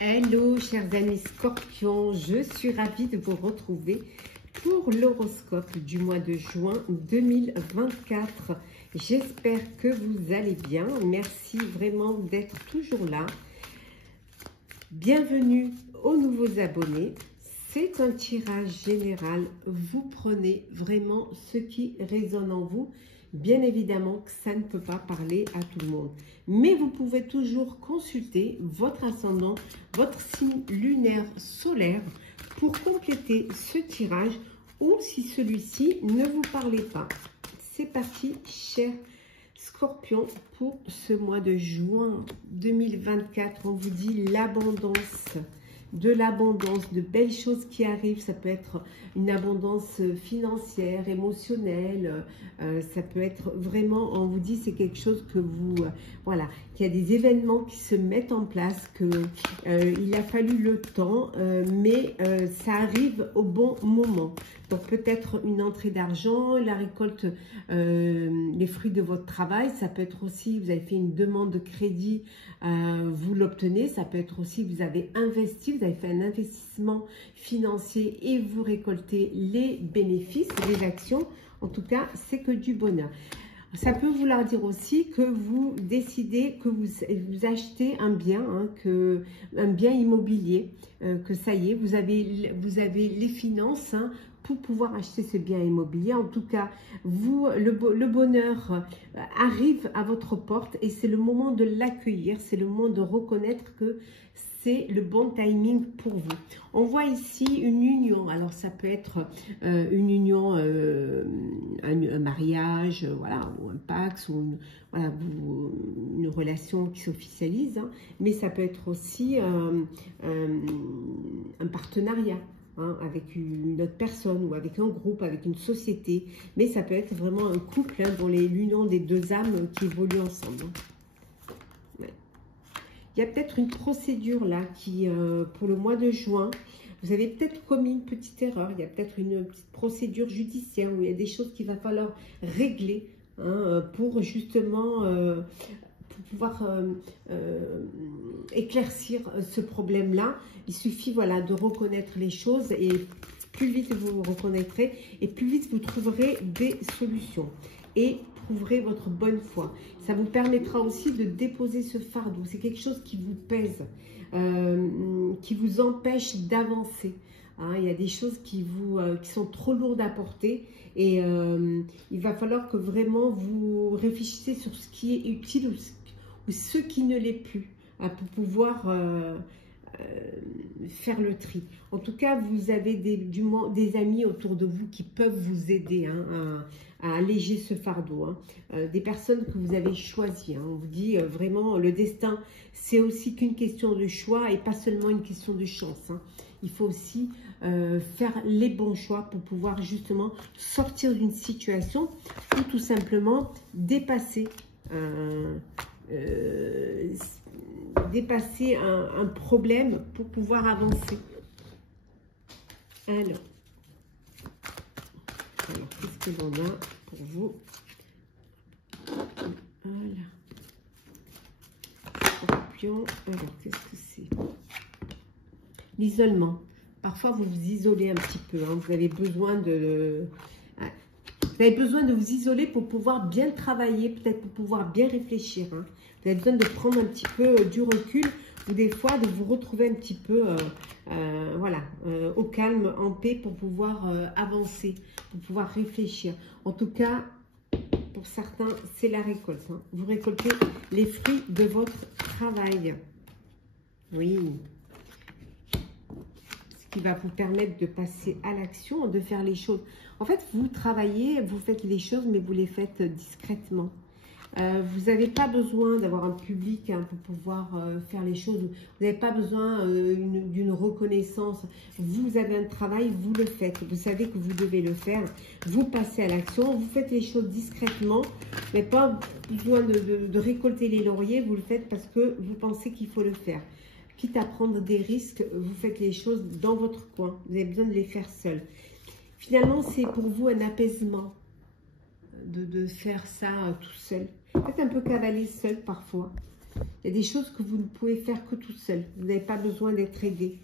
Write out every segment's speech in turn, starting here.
Hello chers amis Scorpions, je suis ravie de vous retrouver pour l'horoscope du mois de juin 2024. J'espère que vous allez bien, merci vraiment d'être toujours là. Bienvenue aux nouveaux abonnés, c'est un tirage général, vous prenez vraiment ce qui résonne en vous. Bien évidemment que ça ne peut pas parler à tout le monde. Mais vous pouvez toujours consulter votre ascendant, votre signe lunaire solaire pour compléter ce tirage ou si celui-ci ne vous parlait pas. C'est parti, chers Scorpions, pour ce mois de juin 2024. On vous dit l'abondance. De l'abondance, de belles choses qui arrivent. Ça peut être une abondance financière, émotionnelle, ça peut être vraiment, on vous dit c'est quelque chose que vous, voilà, qu'il y a des événements qui se mettent en place, que il a fallu le temps, mais ça arrive au bon moment. Donc peut-être une entrée d'argent, la récolte, les fruits de votre travail, ça peut être aussi, vous avez fait une demande de crédit, vous l'obtenez, ça peut être aussi, vous avez investi, vous avez fait un investissement financier et vous récoltez les bénéfices, les actions. En tout cas, c'est que du bonheur. Ça peut vouloir dire aussi que vous décidez que vous achetez un bien, hein, un bien immobilier, que ça y est, vous avez les finances, hein, pour pouvoir acheter ce bien immobilier. En tout cas, vous, le bonheur arrive à votre porte et c'est le moment de l'accueillir, c'est le moment de reconnaître que c'est le bon timing pour vous. On voit ici une union, alors ça peut être une union, un mariage, voilà, ou un pax, ou voilà, une relation qui s'officialise, hein, mais ça peut être aussi un partenariat. Hein, avec une autre personne ou avec un groupe, avec une société, mais ça peut être vraiment un couple, hein, dans l'union des deux âmes qui évoluent ensemble. Ouais. Il y a peut-être une procédure là qui, pour le mois de juin, vous avez peut-être commis une petite erreur, il y a peut-être une petite procédure judiciaire où il y a des choses qu'il va falloir régler, hein, pour justement pour pouvoir éclaircir ce problème-là. Il suffit, voilà, de reconnaître les choses et plus vite vous vous reconnaîtrez et plus vite vous trouverez des solutions et prouverez votre bonne foi. Ça vous permettra aussi de déposer ce fardeau. C'est quelque chose qui vous pèse, qui vous empêche d'avancer. Hein, il y a des choses qui sont trop lourdes à porter et il va falloir que vraiment vous réfléchissiez sur ce qui est utile ou ce qui ne l'est plus, hein, pour pouvoir faire le tri. En tout cas, vous avez des amis autour de vous qui peuvent vous aider, hein, à alléger ce fardeau, hein. Des personnes que vous avez choisies, hein. On vous dit vraiment, le destin, c'est aussi qu'une question de choix et pas seulement une question de chance, hein. Il faut aussi faire les bons choix pour pouvoir justement sortir d'une situation ou tout simplement dépasser un problème pour pouvoir avancer. Alors qu'est-ce que l'on a pour vous? Voilà. Scorpion, alors qu'est-ce que c'est? L'isolement. Parfois, vous vous isolez un petit peu, hein. Vous avez besoin de vous isoler pour pouvoir bien travailler, peut-être pour pouvoir bien réfléchir, hein. Vous avez besoin de prendre un petit peu du recul ou des fois de vous retrouver un petit peu voilà, au calme, en paix pour pouvoir avancer, pour pouvoir réfléchir. En tout cas, pour certains, c'est la récolte, hein. Vous récoltez les fruits de votre travail. Oui. Qui va vous permettre de passer à l'action, de faire les choses. En fait, vous travaillez, vous faites les choses, mais vous les faites discrètement. Vous n'avez pas besoin d'avoir un public, hein, pour pouvoir faire les choses. Vous n'avez pas besoin d'une reconnaissance. Vous avez un travail, vous le faites. Vous savez que vous devez le faire. Vous passez à l'action. Vous faites les choses discrètement, mais pas besoin de récolter les lauriers. Vous le faites parce que vous pensez qu'il faut le faire. Quitte à prendre des risques, vous faites les choses dans votre coin. Vous avez besoin de les faire seul. Finalement, c'est pour vous un apaisement de faire ça tout seul. Peut-être un peu cavaler seul parfois. Il y a des choses que vous ne pouvez faire que tout seul. Vous n'avez pas besoin d'être aidé.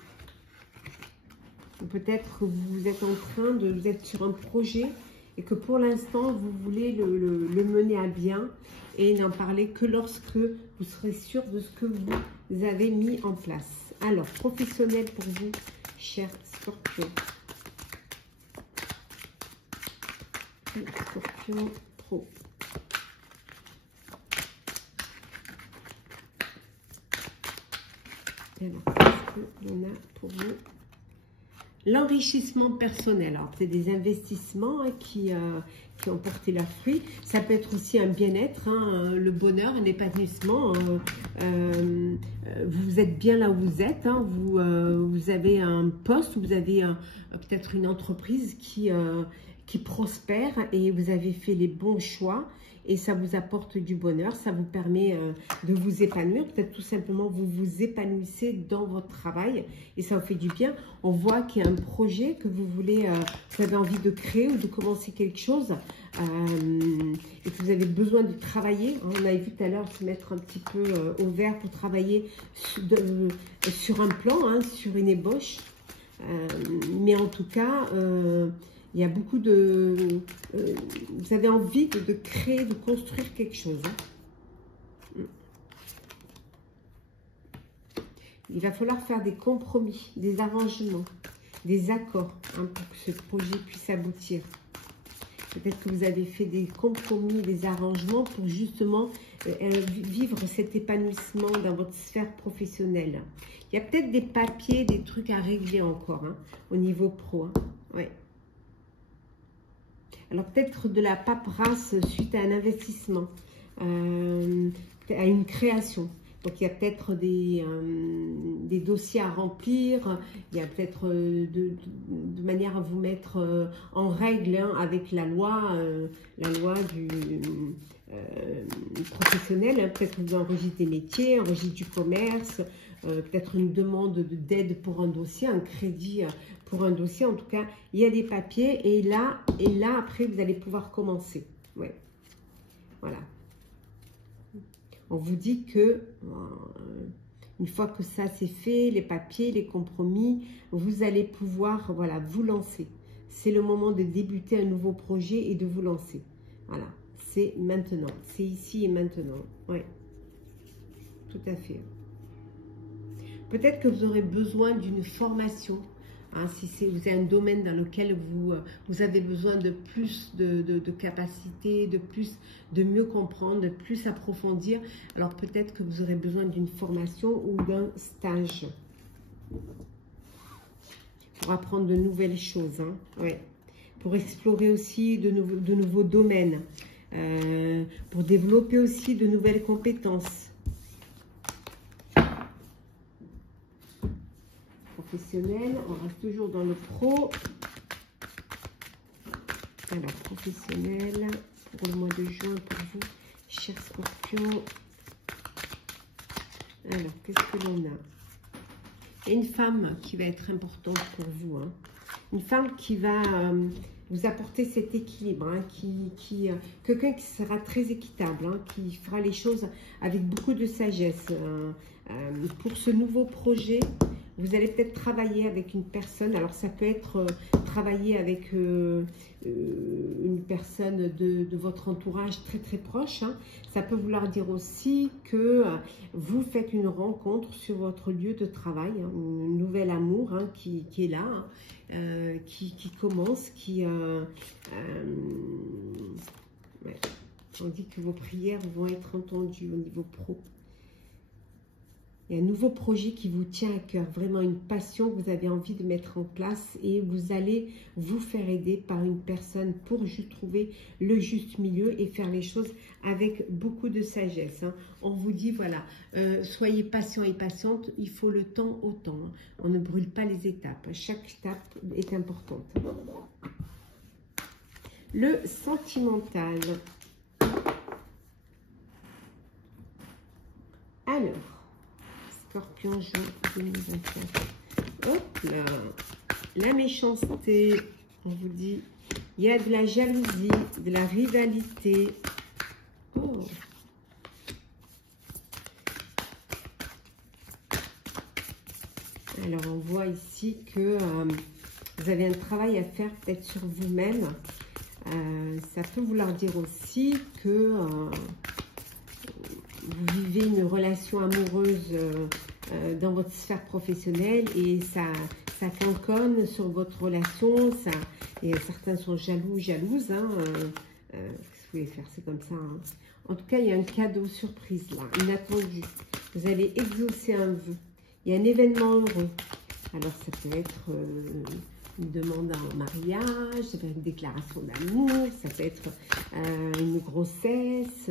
Peut-être que vous êtes en train de... Vous êtes sur un projet et que pour l'instant, vous voulez le mener à bien et n'en parler que lorsque vous serez sûr de ce que vous avez mis en place. Alors, professionnel pour vous, cher Scorpion. Scorpion Pro. Alors, qu'est-ce qu'on a pour vous? L'enrichissement personnel. Alors, c'est des investissements qui ont porté leurs fruits. Ça peut être aussi un bien-être, hein, le bonheur, un épanouissement. Vous êtes bien là où vous êtes. Hein, vous avez un poste, vous avez peut-être une entreprise qui prospère et vous avez fait les bons choix. Et ça vous apporte du bonheur, ça vous permet de vous épanouir. Peut-être tout simplement, vous vous épanouissez dans votre travail et ça vous fait du bien. On voit qu'il y a un projet que vous voulez, vous avez envie de créer ou de commencer quelque chose et que vous avez besoin de travailler. On avait vu tout à l'heure se mettre un petit peu au vert pour travailler sur un plan, hein, sur une ébauche. Mais en tout cas... il y a beaucoup de... vous avez envie de créer, de construire quelque chose. Hein. Il va falloir faire des compromis, des arrangements, des accords hein, pour que ce projet puisse aboutir. Peut-être que vous avez fait des compromis, des arrangements pour justement vivre cet épanouissement dans votre sphère professionnelle. Il y a peut-être des papiers, des trucs à régler encore hein, au niveau pro. Hein. Ouais. Alors, peut-être de la paperasse suite à un investissement, à une création. Donc, il y a peut-être des dossiers à remplir. Il y a peut-être de manière à vous mettre en règle hein, avec la loi du professionnel. Hein. Peut-être que vous enregistrez des métiers, un registre du commerce, peut-être une demande d'aide pour un dossier, un crédit pour un dossier. En tout cas, il y a des papiers et là après, vous allez pouvoir commencer. Ouais. Voilà. On vous dit que une fois que ça c'est fait, les papiers, les compromis, vous allez pouvoir voilà, vous lancer. C'est le moment de débuter un nouveau projet et de vous lancer. Voilà. C'est maintenant. C'est ici et maintenant. Ouais. Tout à fait. Peut-être que vous aurez besoin d'une formation. Hein, si vous avez un domaine dans lequel vous avez besoin de plus de capacité, de mieux comprendre, de plus approfondir, alors peut-être que vous aurez besoin d'une formation ou d'un stage pour apprendre de nouvelles choses. Hein, ouais. Pour explorer aussi de nouveaux domaines, pour développer aussi de nouvelles compétences. Professionnel, on reste toujours dans le pro. Alors, professionnel, pour le mois de juin, pour vous, cher Scorpion. Alors, qu'est-ce que l'on a? Il y a une femme qui va être importante pour vous. Hein. Une femme qui va vous apporter cet équilibre. Hein, quelqu'un qui sera très équitable, hein, qui fera les choses avec beaucoup de sagesse. Pour ce nouveau projet, vous allez peut-être travailler avec une personne. Alors, ça peut être travailler avec une personne de votre entourage très, très proche. Hein. Ça peut vouloir dire aussi que vous faites une rencontre sur votre lieu de travail. Hein, un nouvel amour hein, qui est là, hein, qui commence, ouais. On dit que vos prières vont être entendues au niveau pro. Il y a un nouveau projet qui vous tient à cœur, vraiment une passion que vous avez envie de mettre en place et vous allez vous faire aider par une personne pour trouver le juste milieu et faire les choses avec beaucoup de sagesse. Hein. On vous dit, voilà, soyez patient et patiente, il faut le temps au temps. Hein. On ne brûle pas les étapes, chaque étape est importante. Le sentimental. Alors, Scorpion, juin 2024. Hop là. La méchanceté, on vous dit, il y a de la jalousie, de la rivalité. Oh. Alors, on voit ici que vous avez un travail à faire peut-être sur vous-même. Ça peut vouloir dire aussi que vous vivez une relation amoureuse dans votre sphère professionnelle et ça canconne sur votre relation. Et certains sont jaloux, jalouses. Hein, qu'est-ce que vous voulez faire? C'est comme ça. Hein. En tout cas, il y a un cadeau surprise là, inattendu. Vous allez exaucer un vœu. Il y a un événement heureux. Alors, ça peut être une demande en mariage, ça peut être une déclaration d'amour, ça peut être une grossesse,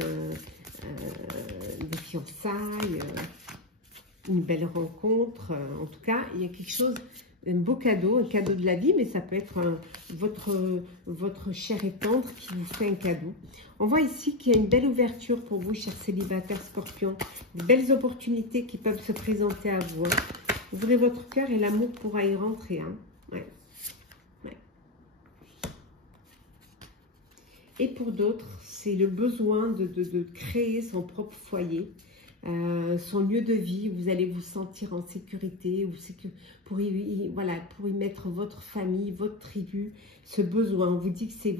des fiançailles, une belle rencontre. En tout cas, il y a quelque chose, un beau cadeau, un cadeau de la vie, mais ça peut être votre chair et tendre qui vous fait un cadeau. On voit ici qu'il y a une belle ouverture pour vous, chers célibataires scorpions. De belles opportunités qui peuvent se présenter à vous. Hein. Ouvrez votre cœur et l'amour pourra y rentrer. Hein. Ouais. Ouais. Et pour d'autres, c'est le besoin de créer son propre foyer. Son lieu de vie, vous allez vous sentir en sécurité, pour y mettre votre famille, votre tribu, ce besoin. On vous dit que c'est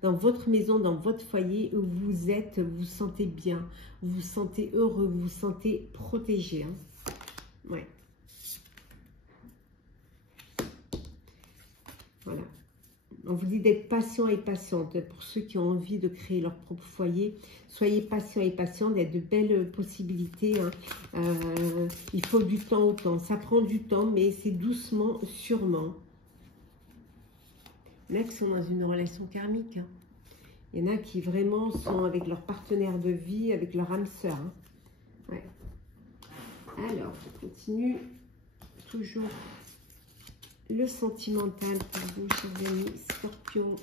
dans votre maison, dans votre foyer où vous êtes, vous vous sentez bien, vous vous sentez heureux, vous vous sentez protégé. Hein. Ouais. Voilà. On vous dit d'être patient et patiente. Pour ceux qui ont envie de créer leur propre foyer, soyez patient et patiente. Il y a de belles possibilités. Hein. Il faut du temps au temps. Ça prend du temps, mais c'est doucement, sûrement. Il y en a qui sont dans une relation karmique. Hein. Il y en a qui vraiment sont avec leur partenaire de vie, avec leur âme sœur. Hein. Ouais. Alors, on continue. Toujours le sentimental pour vous, chers amis scorpions.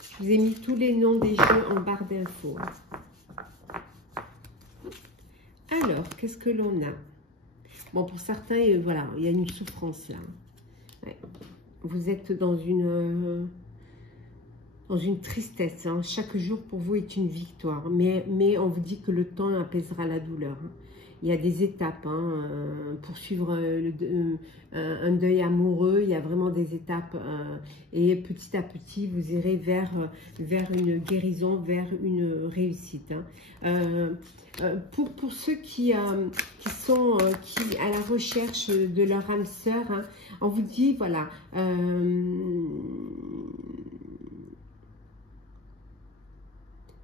Je vous ai mis tous les noms des jeux en barre d'infos. Alors, qu'est-ce que l'on a? Bon, pour certains, voilà, il y a une souffrance là. Ouais. Vous êtes dans une tristesse. Hein. Chaque jour pour vous est une victoire. Mais on vous dit que le temps apaisera la douleur. Hein. Il y a des étapes hein, pour suivre un deuil amoureux. Il y a vraiment des étapes et petit à petit, vous irez vers une guérison, vers une réussite. Hein. Pour ceux qui sont à la recherche de leur âme sœur, hein, on vous dit, voilà,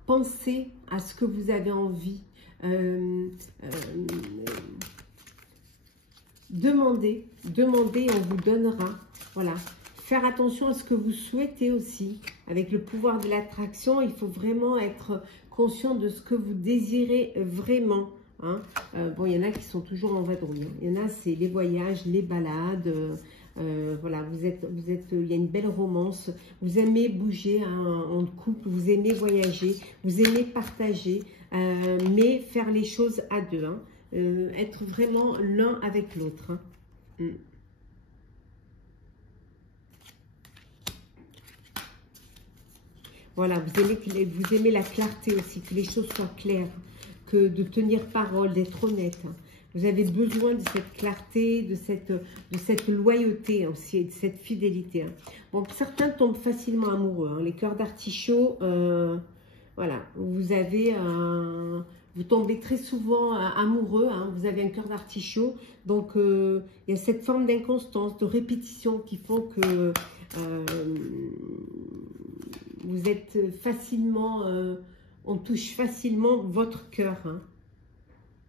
pensez à ce que vous avez envie. Demandez, on vous donnera. Voilà. Faire attention à ce que vous souhaitez aussi. Avec le pouvoir de l'attraction, il faut vraiment être conscient de ce que vous désirez vraiment. Hein. Bon, il y en a qui sont toujours en vadrouille. Hein. Il y en a, c'est les voyages, les balades. Voilà, il y a une belle romance. Vous aimez bouger hein, en couple, vous aimez voyager, vous aimez partager, mais faire les choses à deux. Hein. Être vraiment l'un avec l'autre. Hein. Voilà, vous aimez la clarté aussi, que les choses soient claires, que de tenir parole, d'être honnête. Hein. Vous avez besoin de cette clarté, de cette loyauté aussi, et de cette fidélité. Hein. Bon, certains tombent facilement amoureux. Hein. Les cœurs d'artichaut, voilà, vous tombez très souvent amoureux. Hein. Vous avez un cœur d'artichaut. Donc, il y a cette forme d'inconstance, de répétition qui font que vous êtes facilement, on touche facilement votre cœur. Hein.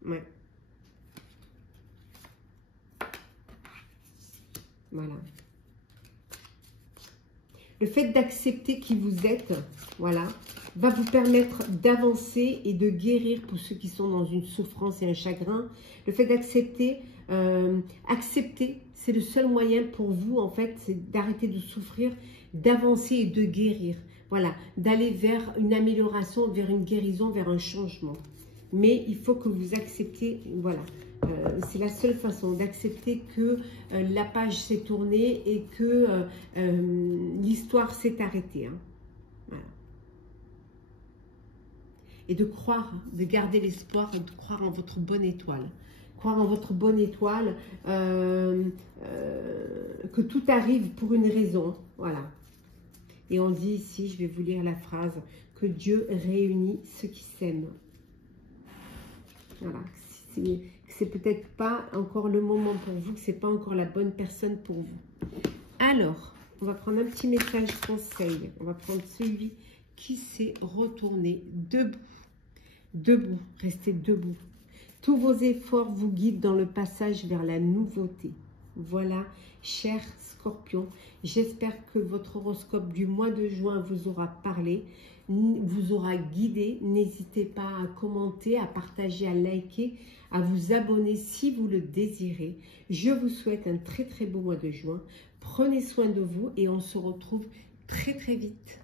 Ouais. Voilà. Le fait d'accepter qui vous êtes, voilà, va vous permettre d'avancer et de guérir pour ceux qui sont dans une souffrance et un chagrin. Le fait d'accepter, accepter, c'est le seul moyen pour vous, en fait, c'est d'arrêter de souffrir, d'avancer et de guérir. Voilà, d'aller vers une amélioration, vers une guérison, vers un changement. Mais il faut que vous acceptiez, voilà. C'est la seule façon d'accepter que la page s'est tournée et que l'histoire s'est arrêtée. Hein. Voilà. et de croire, de garder l'espoir, de croire en votre bonne étoile. Croire en votre bonne étoile, que tout arrive pour une raison. Voilà. Et on dit ici, je vais vous lire la phrase, que Dieu réunit ceux qui s'aiment. Voilà. C'est peut-être pas encore le moment pour vous, que c'est pas encore la bonne personne pour vous. Alors, on va prendre un petit message conseil. On va prendre celui qui s'est retourné debout. Debout, restez debout. Tous vos efforts vous guident dans le passage vers la nouveauté. Voilà, cher Scorpion, j'espère que votre horoscope du mois de juin vous aura parlé, vous aura guidé. N'hésitez pas à commenter, à partager, à liker, à vous abonner si vous le désirez. Je vous souhaite un très très beau mois de juin. Prenez soin de vous et on se retrouve très très vite.